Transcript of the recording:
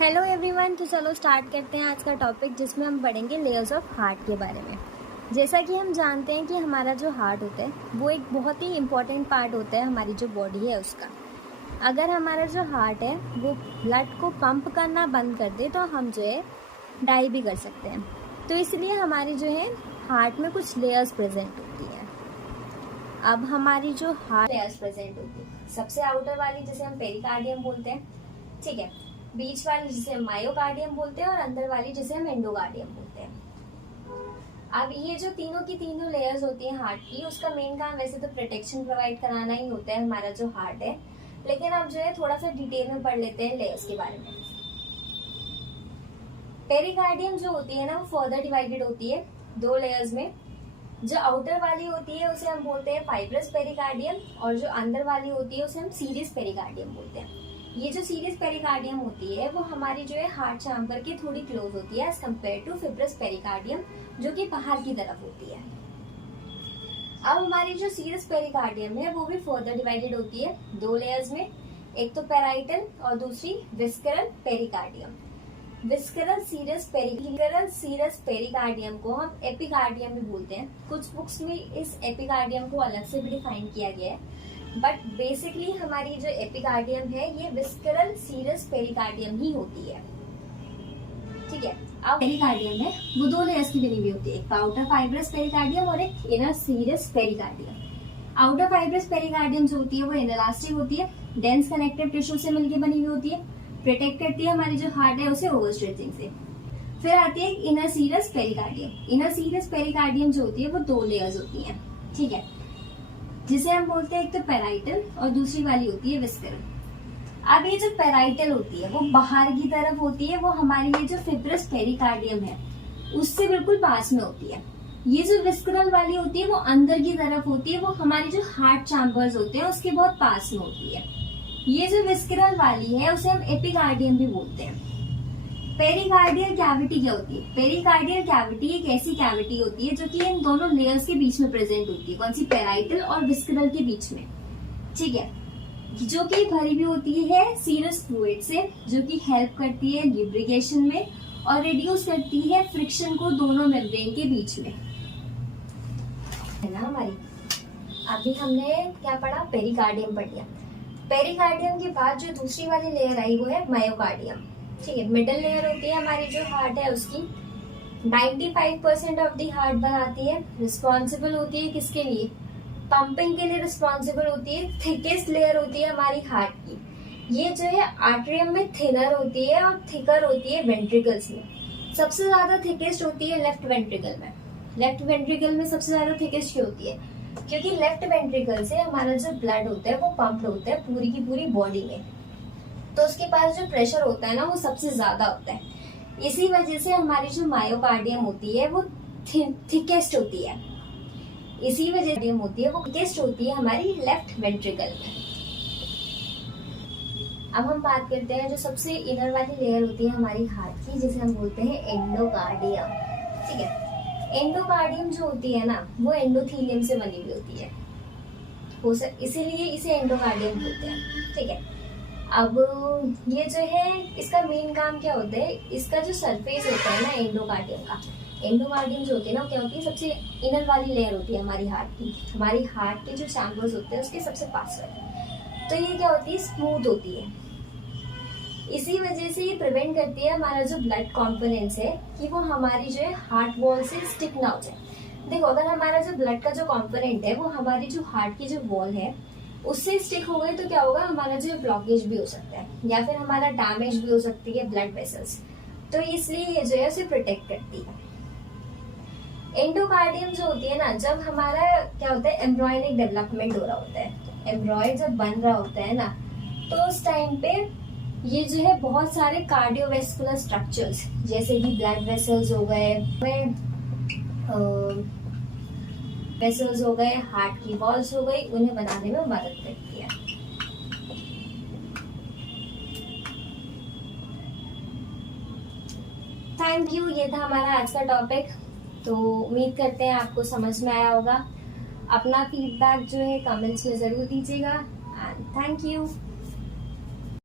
Hello everyone. तो चलो start करते हैं आज का टॉपिक, जिसमें हम पढ़ेंगे लेयर्स ऑफ हार्ट के बारे में। जैसा कि हम जानते हैं कि हमारा जो हार्ट होता है वो एक बहुत ही इम्पॉर्टेंट पार्ट होता है हमारी जो बॉडी है उसका। अगर हमारा जो हार्ट है वो ब्लड को पंप करना बंद कर दे तो हम जो है डाई भी कर सकते हैं। तो इसलिए हमारी जो है हार्ट में कुछ लेयर्स प्रेजेंट होती है। अब हमारी जो हार्ट लेयर्स प्रेजेंट होती है, सबसे आउटर वाली जिसे हम पेरिकार्डियम बोलते हैं, ठीक है, बीच वाली जिसे हम मायोकार्डियम बोलते हैं और अंदर वाली जिसे हम एंडोकार्डियम बोलते हैं। अब ये जो तीनों की तीनों लेयर्स होती हैं हार्ट की, उसका मेन काम वैसे तो प्रोटेक्शन प्रोवाइड कराना ही होता है हमारा जो हार्ट है। लेकिन अब जो है थोड़ा सा डिटेल में पढ़ लेते हैं लेयर्स के बारे में। पेरिकार्डियम जो होती है ना वो फर्दर डिवाइडेड होती है दो लेयर्स में। जो आउटर वाली होती है उसे हम बोलते हैं फाइब्रस पेरिकार्डियम और जो अंदर वाली होती है उसे हम सीरियस पेरिकार्डियम बोलते हैं। ये जो सीरियस पेरिकार्डियम होती है वो हमारी जो है हार्ट चैम्बर के थोड़ी क्लोज होती है as compare to fibrous pericardium जो कि बाहर की तरफ होती है। अब हमारी जो सीरियस पेरिकार्डियम है वो भी फर्दर डिवाइडेड होती है दो लेयर्स में, एक तो पेराइटल और दूसरी विस्करल पेरिकार्डियम। विस्करल सीरस पेरिकार्डियम को हम एपिकार्डियम भी बोलते हैं। कुछ बुक्स में इस एपिकार्डियम को अलग से भी डिफाइन किया गया है, बट बेसिकली हमारी जो एपिकार्डियम है ये विस्करल सीरस पेरिकार्डियम ही होती है, ठीक है। अब पेरिकार्डियम है वो दो लेयर्स की बनी हुई होती है, एक आउटर फाइब्रस पेरिकार्डियम और एक inner serous pericardium. Outer fibrous pericardium जो होती है वो इनलास्टिक होती है, डेंस कनेक्टिव टिश्यू से मिलकर बनी हुई होती है, प्रोटेक्ट करती है हमारी जो हार्ट है उसे ओवरस्ट्रेचिंग से। फिर आती है inner serous pericardium. Inner serous pericardium जो होती है वो दो लेयर्स होती है, ठीक है, जिसे हम बोलते हैं एक तो पेराइटल और दूसरी वाली होती है विस्करल। अब ये जो पेराइटल होती है वो बाहर की तरफ होती है, वो हमारी ये जो फिब्रस पेरिकार्डियम है उससे बिल्कुल पास में होती है। ये जो विस्करल वाली होती है वो अंदर की तरफ होती है, वो हमारी जो हार्ट चैम्बर्स होते हैं उसके बहुत पास में होती है। ये जो विस्करल वाली है उसे हम एपिकार्डियम भी बोलते हैं। पेरिकार्डियल कैविटी क्या होती है? पेरिकार्डियल कैविटी एक ऐसी कैविटी होती है जो कि इन दोनों लेयर्स के बीच में प्रेजेंट होती है। कौन सी? पेराइटल और विस्करल के बीच में, ठीक है, जो कि भरी हुई होती है सीरस फ्लूइड से, जो कि हेल्प करती है ल्यूब्रिकेशन में और रिड्यूस करती है फ्रिक्शन को दोनों मेम्ब्रेन के बीच में, है ना हमारी। अभी हमने क्या पढ़ा? पेरिकार्डियम पढ़ लिया। पेरिकार्डियम के बाद जो दूसरी वाली लेयर आई वो है मायोकार्डियम, ठीक है। मिडल लेयर होती है हमारी जो हार्ट है उसकी, 95% ऑफ द हार्ट बनाती है, रिस्पॉन्सिबल होती है किसके लिए? पंपिंग के लिए रिस्पॉन्सिबल होती है। थिकेस्ट लेयर होती है हमारी हार्ट की, ये जो है आर्टरियम में थिनर होती है और थिकर होती है वेंट्रिकल्स में। सबसे ज्यादा थिकेस्ट होती है लेफ्ट वेंट्रिकल में। लेफ्ट वेंट्रिकल में सबसे ज्यादा थिकेस्ट क्यों होती है? क्योंकि लेफ्ट वेंट्रिकल से हमारा जो ब्लड होता है वो पंप होता है पूरी की पूरी बॉडी में, तो उसके पास जो प्रेशर होता है ना वो सबसे ज्यादा होता है। इसी वजह से हमारी जो मायोकार्डियम होती है वो थिकेस्ट होती है। इसी वजह से होती है वो थिकेस्ट होती है हमारी लेफ्ट वेंट्रिकल में। अब हम बात करते हैं जो सबसे इनर वाली लेयर होती है हमारी हार्ट की, जिसे हम बोलते हैं एंडोकार्डियम, ठीक है। एंडोकार्डियम जो होती है ना वो एंडोथीलियम से बनी हुई होती है, इसीलिए इसे एंडोकार्डियम बोलते हैं, ठीक है। अब ये जो है इसका मेन काम क्या होता है? इसका जो सरफेस होता है ना एंडोकार्डियम का, एंडोकार्डियम जो होती है ना क्या होती है? सबसे इनर वाली लेयर होती है हमारी हार्ट की। हमारी हार्ट के जो चैम्बर्स होते हैं उसके सबसे पास वाली, तो ये क्या होती है? स्मूथ होती है। इसी वजह से ये प्रिवेंट करती है हमारा जो ब्लड कॉम्पोनेंट्स है कि वो हमारी जो है हार्ट वॉल से स्टिक ना हो जाए। देखो, अगर हमारा जो ब्लड का जो कॉम्पोनेंट है वो हमारी जो हार्ट की जो वॉल है उससे स्टिक हो गए तो क्या होगा? हमारा जो ब्लॉकेज भी हो सकता है या फिर हमारा डैमेज भी हो सकती है ब्लड वेसल्स, तो इसलिए ये जो है उसे प्रोटेक्ट करती है। एंडोकार्डियम जो होती है ना, जब हमारा क्या होता है एम्ब्रॉयनिक डेवलपमेंट हो रहा होता है, तो एम्ब्रॉय जब बन रहा होता है ना तो उस टाइम पे ये जो है बहुत सारे कार्डियोवेस्कुलर स्ट्रक्चर्स जैसे कि ब्लड वेसल्स हो गए, वेसल्स हो गए, हार्ट की वॉल्स हो गई, उन्हें बनाने में मदद करती है। थैंक यू, ये था हमारा आज का टॉपिक। तो उम्मीद करते हैं आपको समझ में आया होगा। अपना फीडबैक जो है कमेंट्स में जरूर दीजिएगा एंड थैंक यू।